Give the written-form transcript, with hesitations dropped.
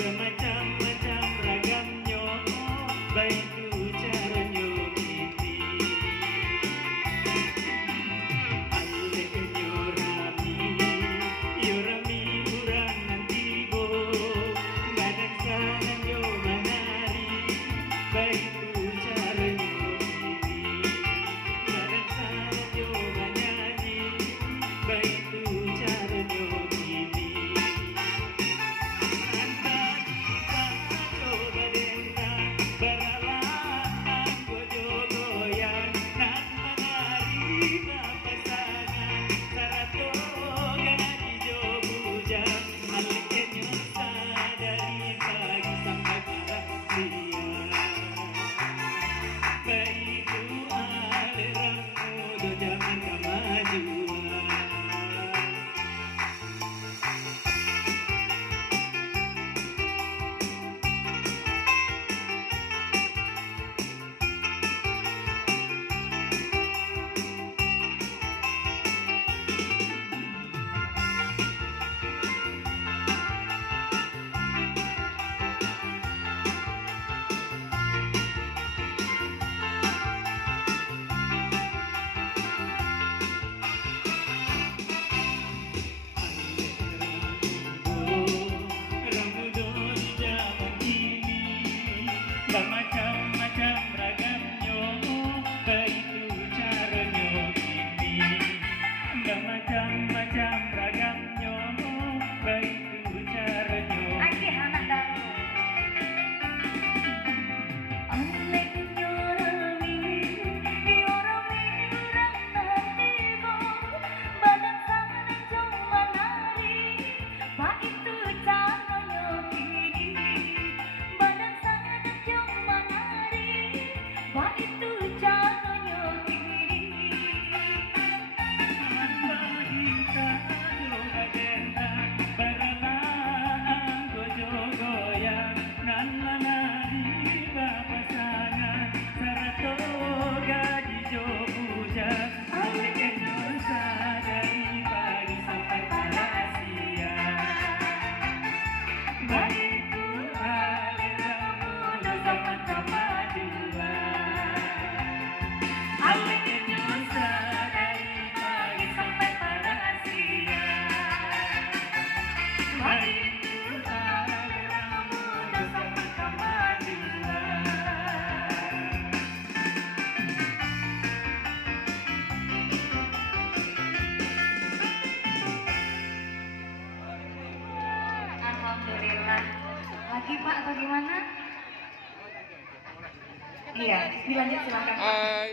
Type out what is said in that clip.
Bermacam-macam ragamnya, baik tu caranya gini. Aleknya rami urang nanti bo, badan sananya menari, baik tu caranya gini. Badan sananya menyanyi, baik tu caranya gini. Jangan kemajuan. Bermacam-macam ragamnya, baik tu caranya gini. Bermacam-macam ragamnya, baik tu caranya. Aki anak daru. Aleknya rami urang nanti bo, badan sangat cuma nari, baik tu caranya gini. Badan sangat cuma nari, baik tu caranya gini. Alhamdulillah. Lagi Pak atau gimana? Iya, dilanjut silakan. Hai.